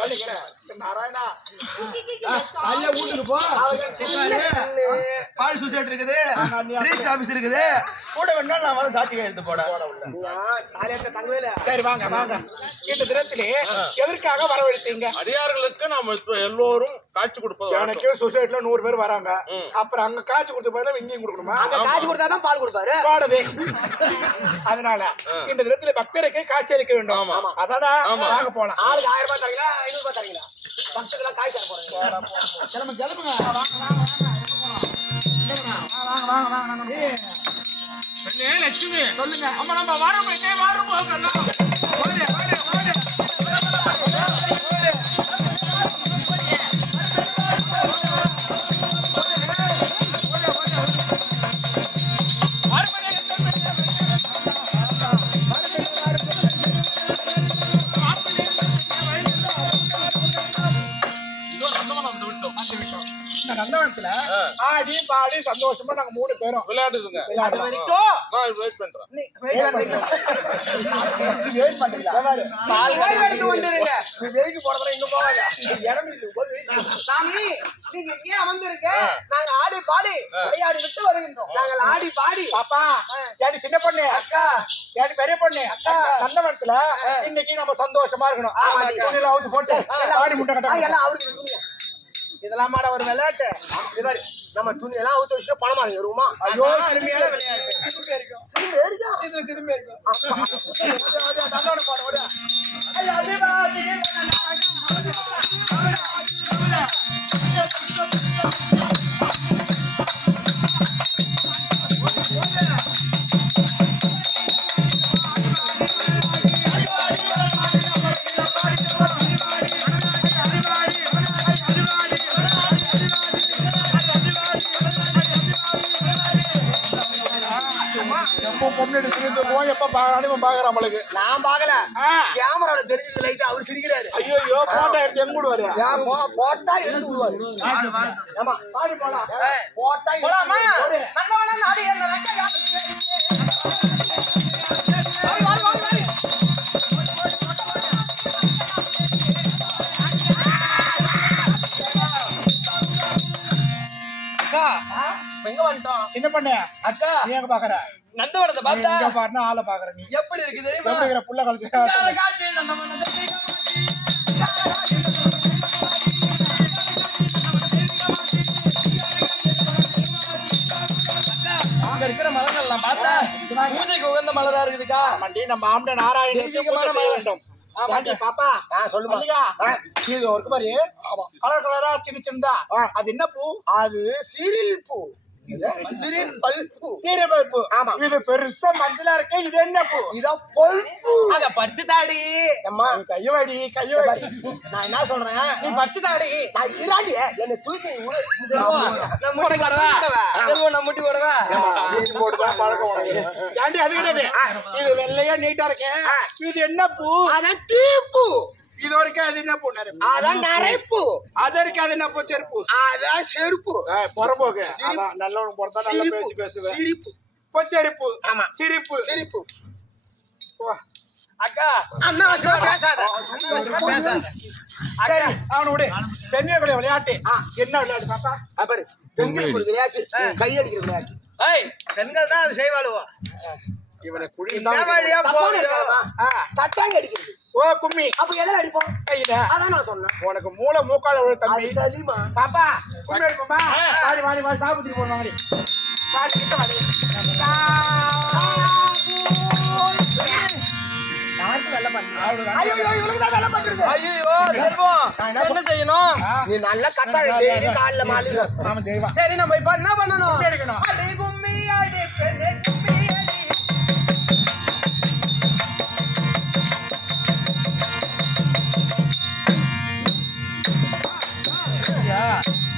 சொல்லிக்கிறேன் நாராயணா. ஐயா வீட்டுக்கு போ. பால் சொசைட்டி இருக்குது. ரிஜிஸ்டர் ஆபீஸ் இருக்குது. கூட வேணா நான் வர சாட்சி எடுத்து போட. காலையில தங்கவேல சரி வாங்க வாங்க. இந்த தினத்திலே எதற்காக வரவழைத்தீங்க? அடியார்களுக்கு நாம இப்ப எல்லோரும் காட்சி கொடுப்பது வழக்கம். எனக்கு சொசைட்டில நூறு பேர் வராங்க. அப்புறம் அங்க காய்ச்சி கொடுத்த பதிலா இங்கேயும் கொடுக்கணுமா? அங்க காசு கொடுத்தாதான் பால் கொடுப்பாரு. பாடுது அதனால இந்த தினத்துல பக்தருக்கு காட்சி அளிக்க வேண்டும். அதானா? வாங்க போலாம். ஆளுக்கு ஆயிரம் ரூபாய் தரீங்களா? ஐநூறு ரூபாய் தரீங்களா? பக்தர்களா காய் தர போறேன். கிளம்பு கிளம்புங்க. வாங்க வாங்க வாங்க. லட்சுமி. சொல்லுங்க. அம்மா நம்ம வரோம் இன்னே வரோம் ஓடு ஓடு ஆடி பாடி சந்தோஷமா நாங்க மூணு பேரும். விளையாடுதுங்க. விளையாடுறோம். நான் வெயிட் பண்றேன். வெயிட் பண்றீங்களா? இடம். சாமி நீங்க இங்கே அமர்ந்திருக்க நாங்க ஆடி பாடி விளையாடி விட்டு வருகின்றோம். நாங்கள் ஆடி பாடி. பாப்பா ஏடி சின்ன பொண்ணு? அக்கா. ஏடி பெரிய பொண்ணு? அக்கா. நந்தவனத்துல இன்னைக்கு நம்ம சந்தோஷமா இருக்கணும். போட்டு ஆடி முட்டை எல்லாம் அவருக்கு. இதெல்லாம் மாட ஒரு விளையாட்டு. இது மாதிரி நம்ம துணி எல்லாம் அவுத்து வச்சுட்டு பணமா வருமா ஐயோ அருமையான விளையாட்டு திரும்பி இருக்கும் திரும்பி இருக்கும் அது, நந்தவனம் பாக்குறான்னு பாக்குறான் நம்மளுக்கு நான் பாக்கல. கேமரால தெரிஞ்சது லைட் அவர் சிரிக்கிறாரு. ஐயோ ஐயோ போட்டோ எடுத்து எங்க போ- போட்டா எடுத்து விடுவாரு. ஆமா பாடி போலாம். போட்டா போலாமா? நந்தவனம் நாடு. அக்கா எங்க வந்துட்டோம்? சின்ன பண்ணு. அக்கா நீ எங்க பாக்குற? நந்தவனத்தை பார்த்தா எங்க பாருனா ஆளை பாக்குற நீ. எப்படி இருக்கு தெரியுமா? புள்ள கழிச்சு இருக்கிற பார்த்தா பூஜைக்கு உகந்த மலரா இருக்குதுக்கா. மண்டி நம்ம ஆம்பளை நாராயணி பூஜை செய்ய வேண்டும் பாப்பா. சொல்லுமா. மல்லிகா, இது ஒரு மாதிரி கலர் கலரா சின்ன சின்னதா. அது என்ன பூ? அது சிறில் பூ. Serial bulb. பூ ஆமா. இது பெருசா மஞ்சளா இருக்கு இது என்ன பூ? இதான் பொல்பு. அத பறிச்சு தாடி அம்மா கையவாடி கையவாடி. நான் என்ன சொல்றேன்? நீ பறிச்சு தாடி நான் என்ன தூக்கி. நான் முட்டி போடவா? பழக்கம். ஏண்டி அது கிடையாது இது வெள்ளையா நீட்டா இருக்கு. இது என்ன பூ? அதான் டீப்பு இது வரைக்கும் அது என்ன பூ? நெருப்பு. அதான் நரைப்பு. அது வரைக்கும் அது என்ன பூ? செருப்பு. அதான் செருப்பு. புறம்போக்கு. அதான் நல்லவனுக்கு பொறுத்தா நல்ல சிரிப்பு. பேச்சு பேசுவேன். சிரிப்பு. பொச்சரிப்பு ஆமா. சிரிப்பு. சிரிப்பு. அக்கா. அண்ணா பேசாத. பேசாத. சரி அவனு விடு பெண்களுடைய விளையாட்டு. என்ன விளையாட்டு பாப்பா? பெண்களுக்கு ஒரு விளையாட்டு. கை அடிக்கிற விளையாட்டு. ஏய் பெண்கள் தான் அதை செய்வாளுவோ. இவனை குழி தட்டாங்க அடிக்கிறது. ஓ கும்மி. அப்ப எதில் அடிப்போம்? கையில. அதான் நான் சொன்னேன். உனக்கு மூளை மூக்கால விழு தம்பி. சலிமா பாப்பா கும்மி அடிப்போமா வாடி வாடி வாடி சாப்பிட்டு போடுவாங்க வாடி. வாடி கிட்ட வாடி. என்ன செய்யணும்? நீ நல்லா கத்தாழ டெய்லி காலைல மாலை தெய்வா சரி நம்ம இப்ப என்ன பண்ணணும்? Podcast.